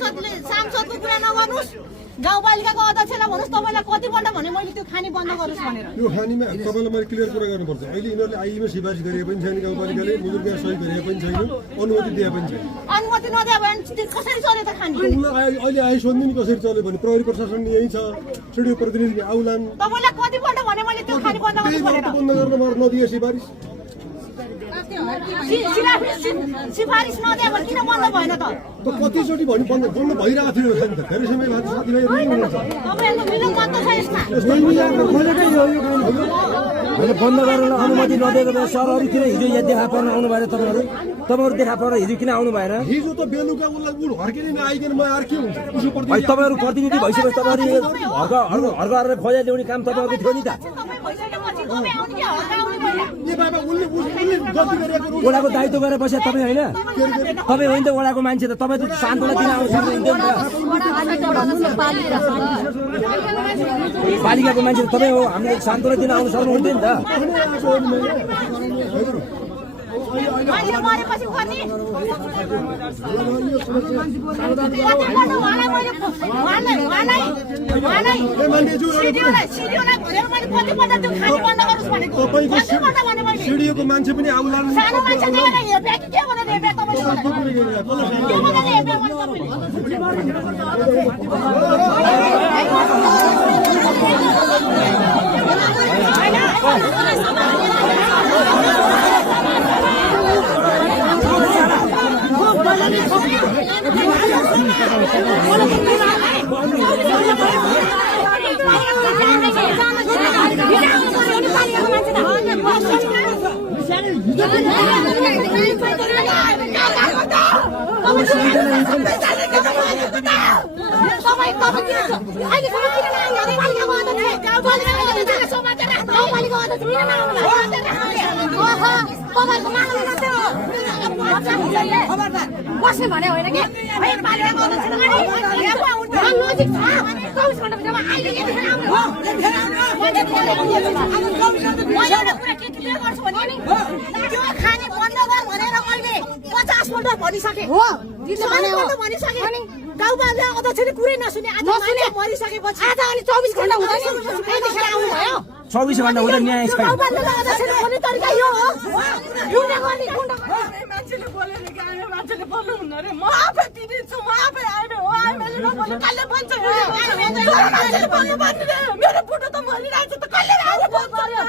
सांसदको कुरा नगर्नुस् गाउँपालिकाको अध्यक्षलाई भन्नुस् तपाईलाई कतिपल्ट भने मैले त्यो खानी बन्द गर्नुस् भनेर यो खानीमा तपाईलाई मैले क्लियर कुरा गर्नुपर्छ अहिले यिनीहरूले आइमा सिफारिस गरे पनि छैन गाउँपालिकाले मुजुरका सही गरे पनि छैन अनुमति दिए पनि छैन अनुमति नदिए भने कसरी चल्यो त खानी अहिले आइ सोध्नु नि कसरी चल्यो भने प्रहरी प्रशासन यही छ सिडिओ प्रतिनिधि आउलान् तपाईलाई कतिपल्ट भने मैले त्यो खानी बन्द गर्नुस् भनेर बन्द गर्न मलाई नदिए सिफारिस सिफारिस नदिए भने किन बन्द भएन त कतिचोटि भनि बन्द भइरहेको थियो नि त धेरै समय बाद साथीभाइहरू हुनुहुन्छ तपाईहरुको मिलन मत छ यसमा होइन बन्द गर्न अनुमति नदिएको त सरहरू किन हिजो यहाँ देखा पर्न आउनु भएन तपाईँहरू देखा पर्न हिजो किन आउनु भएन हिजो त बेलुका उसलाई उ हर्किने नआइकन म आर के हुन्छ भाइ तपाईँहरू प्रतिनिधि भइसकेपछि तपाईँहरू हर्क गरेर खोजा ल्याउने काम तपाईँहरूको थियो नि त ओडाको दायित्व गरेर बसे तपाईँ होइन तपाईँ होइन त ओडाको मान्छे त तपाईँ त सान्तोला दिन आउनु सक्नुहुन्थ्यो नि त पालिकाको मान्छे त तपाईँ हो हामीले सान्तोला दिन आउनु सक्नुहुन्थ्यो नि त मरेपछि गर्ने सिडिओको मान्छे पनि आउला बस्ने भने होइन कि खाने बन्द गर भनेर मैले 50 पल्ट भनिसके भनिसके गाउँपालिका अध्यक्षले कुरै नसुने आज मरिसकेपछि आज अनि 24 घण्टा हुँदैन यतिखेर आउनु भयो 24 घण्टा हुँदा न्याय छैन गाउँपालिका अध्यक्षले भन्ने तरिका यो हो मान्छेले बोल्यो नि कि आयो मान्छेले बोल्नु हुन्न रे म आफै दिदिन्छु म आफै आइमे हो आइमेले नबोल्नु कसले भन्छ मान्छेले बोल्नु पर्ने रे मेरो बुढो त मरिरहेछ त कसले आएर बोल्छ रे